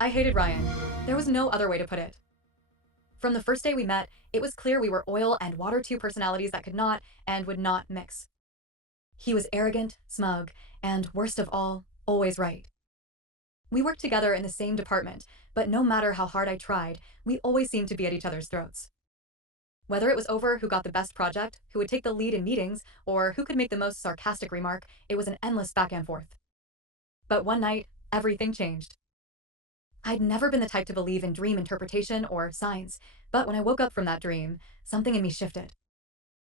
I hated Ryan. There was no other way to put it. From the first day we met, it was clear we were oil and water, two personalities that could not and would not mix. He was arrogant, smug, and worst of all, always right. We worked together in the same department, but no matter how hard I tried, we always seemed to be at each other's throats. Whether it was over who got the best project, who would take the lead in meetings, or who could make the most sarcastic remark, it was an endless back and forth. But one night, everything changed. I'd never been the type to believe in dream interpretation or signs, but when I woke up from that dream, something in me shifted.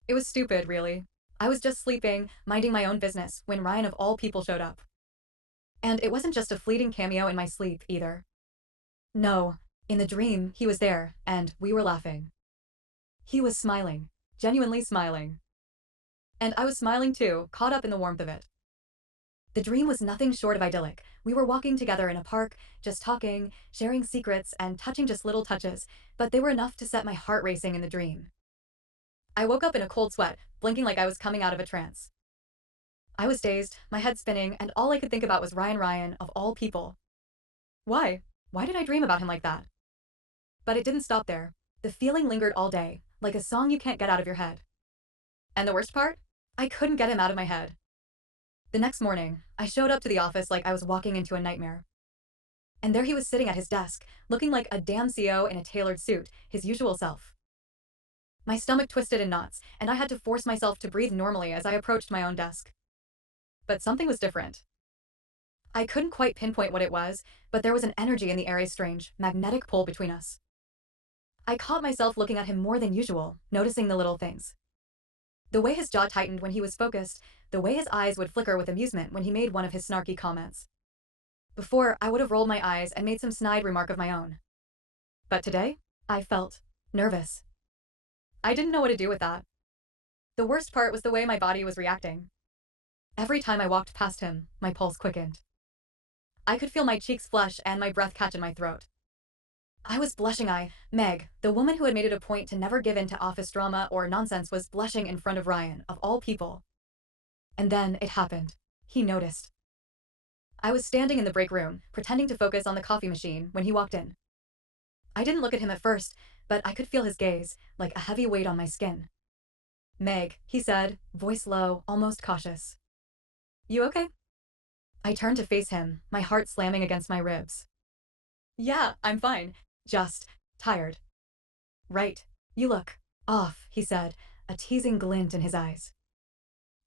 It was stupid, really. I was just sleeping, minding my own business, when Ryan of all people showed up. And it wasn't just a fleeting cameo in my sleep, either. No, in the dream, he was there, and we were laughing. He was smiling, genuinely smiling. And I was smiling too, caught up in the warmth of it. The dream was nothing short of idyllic. We were walking together in a park, just talking, sharing secrets, and touching just little touches, but they were enough to set my heart racing in the dream. I woke up in a cold sweat, blinking like I was coming out of a trance. I was dazed, my head spinning, and all I could think about was Ryan, of all people. Why? Why did I dream about him like that? But it didn't stop there. The feeling lingered all day, like a song you can't get out of your head. And the worst part? I couldn't get him out of my head. The next morning, I showed up to the office like I was walking into a nightmare. And there he was sitting at his desk, looking like a damn CO in a tailored suit, his usual self. My stomach twisted in knots, and I had to force myself to breathe normally as I approached my own desk. But something was different. I couldn't quite pinpoint what it was, but there was an energy in the air's strange, magnetic pull between us. I caught myself looking at him more than usual, noticing the little things. The way his jaw tightened when he was focused, the way his eyes would flicker with amusement when he made one of his snarky comments. Before, I would have rolled my eyes and made some snide remark of my own. But today, I felt nervous. I didn't know what to do with that. The worst part was the way my body was reacting. Every time I walked past him, my pulse quickened. I could feel my cheeks flush and my breath catch in my throat. I was blushing. Meg, the woman who had made it a point to never give in to office drama or nonsense, was blushing in front of Ryan, of all people. And then it happened. He noticed. I was standing in the break room, pretending to focus on the coffee machine, when he walked in. I didn't look at him at first, but I could feel his gaze, like a heavy weight on my skin. Meg, he said, voice low, almost cautious. You okay? I turned to face him, my heart slamming against my ribs. Yeah, I'm fine. Just tired. Right. You look off, he said, a teasing glint in his eyes.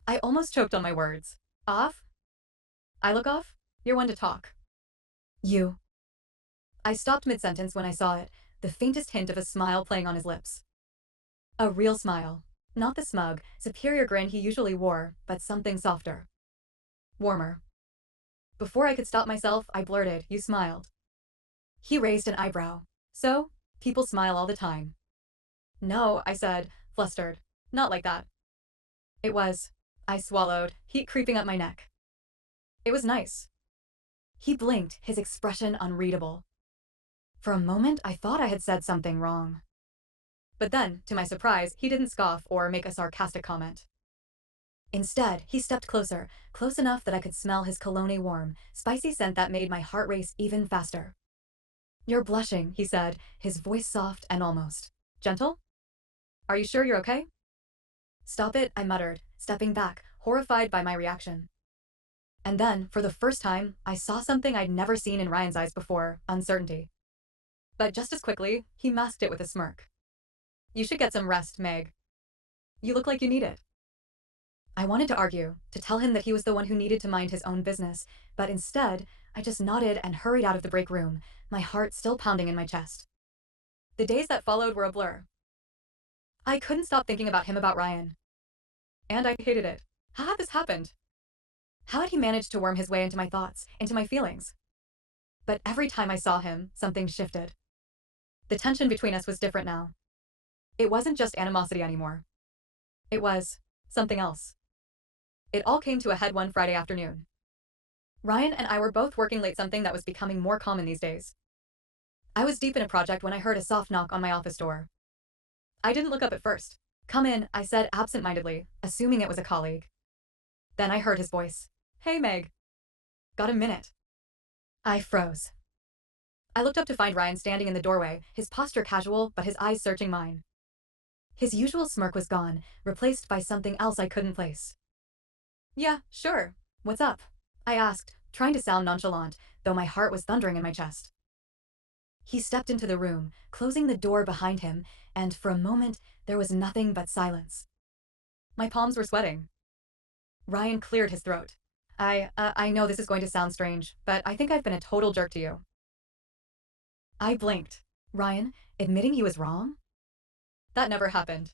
I almost choked on my words. Off? I look off? You're one to talk. You. I stopped mid-sentence when I saw it, the faintest hint of a smile playing on his lips. A real smile. Not the smug, superior grin he usually wore, but something softer. Warmer. Before I could stop myself, I blurted, You smiled. He raised an eyebrow. So? People smile all the time. No, I said, flustered. Not like that. It was. I swallowed, heat creeping up my neck. It was nice. He blinked, his expression unreadable. For a moment, I thought I had said something wrong. But then, to my surprise, he didn't scoff or make a sarcastic comment. Instead, he stepped closer, close enough that I could smell his cologne warm, spicy scent that made my heart race even faster. You're blushing, he said, his voice soft and almost gentle. Are you sure you're okay? Stop it, I muttered, stepping back, horrified by my reaction. And then, for the first time, I saw something I'd never seen in Ryan's eyes before, uncertainty. But just as quickly, he masked it with a smirk. You should get some rest, Meg. You look like you need it. I wanted to argue, to tell him that he was the one who needed to mind his own business, but instead, I just nodded and hurried out of the break room, my heart still pounding in my chest. The days that followed were a blur. I couldn't stop thinking about him, about Ryan. And I hated it. How had this happened? How had he managed to worm his way into my thoughts, into my feelings? But every time I saw him, something shifted. The tension between us was different now. It wasn't just animosity anymore. It was something else. It all came to a head one Friday afternoon. Ryan and I were both working late, something that was becoming more common these days. I was deep in a project when I heard a soft knock on my office door. I didn't look up at first. Come in, I said absent-mindedly, assuming it was a colleague. Then I heard his voice. Hey, Meg. Got a minute? I froze. I looked up to find Ryan standing in the doorway, his posture casual, but his eyes searching mine. His usual smirk was gone, replaced by something else I couldn't place. Yeah, sure. What's up? I asked, trying to sound nonchalant, though my heart was thundering in my chest. He stepped into the room, closing the door behind him, and for a moment, there was nothing but silence. My palms were sweating. Ryan cleared his throat. I know this is going to sound strange, but I think I've been a total jerk to you. I blinked. Ryan, admitting he was wrong? That never happened.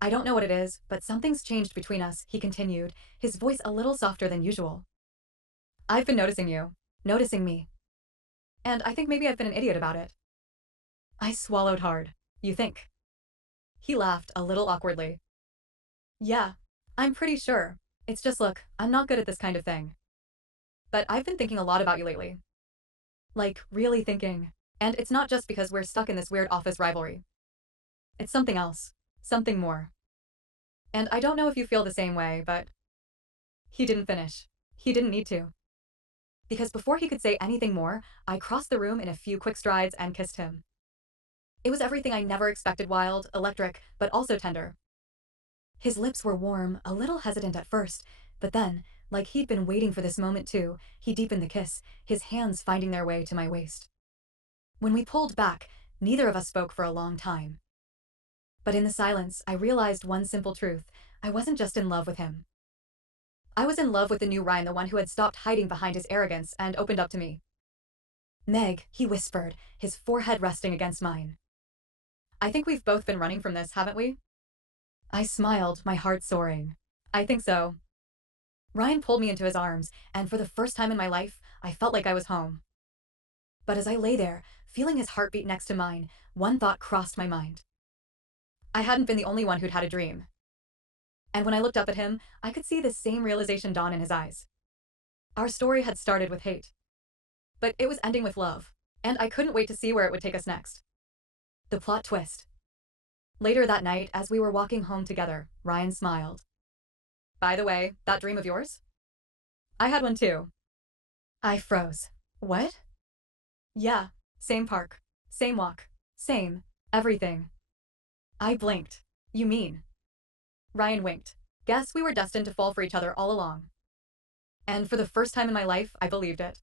I don't know what it is, but something's changed between us, he continued, his voice a little softer than usual. I've been noticing you. Noticing me. And I think maybe I've been an idiot about it. I swallowed hard. You think? He laughed a little awkwardly. Yeah, I'm pretty sure. It's just look, I'm not good at this kind of thing. But I've been thinking a lot about you lately. Like, really thinking. And it's not just because we're stuck in this weird office rivalry. It's something else. Something more. And I don't know if you feel the same way, but he didn't finish. He didn't need to. Because before he could say anything more, I crossed the room in a few quick strides and kissed him. It was everything I never expected: wild, electric, but also tender. His lips were warm, a little hesitant at first, but then, like he'd been waiting for this moment too, he deepened the kiss, his hands finding their way to my waist. When we pulled back, neither of us spoke for a long time. But in the silence, I realized one simple truth: I wasn't just in love with him. I was in love with the new Ryan, the one who had stopped hiding behind his arrogance and opened up to me. Meg, he whispered, his forehead resting against mine. I think we've both been running from this, haven't we? I smiled, my heart soaring. I think so. Ryan pulled me into his arms, and for the first time in my life, I felt like I was home. But as I lay there, feeling his heartbeat next to mine, one thought crossed my mind. I hadn't been the only one who'd had a dream. And when I looked up at him, I could see the same realization dawn in his eyes. Our story had started with hate. But it was ending with love, and I couldn't wait to see where it would take us next. The plot twist. Later that night, as we were walking home together, Ryan smiled. By the way, that dream of yours? I had one too. I froze. What? Yeah, same park, same walk, same everything. I blinked. You mean? Ryan winked. Guess we were destined to fall for each other all along. And for the first time in my life, I believed it.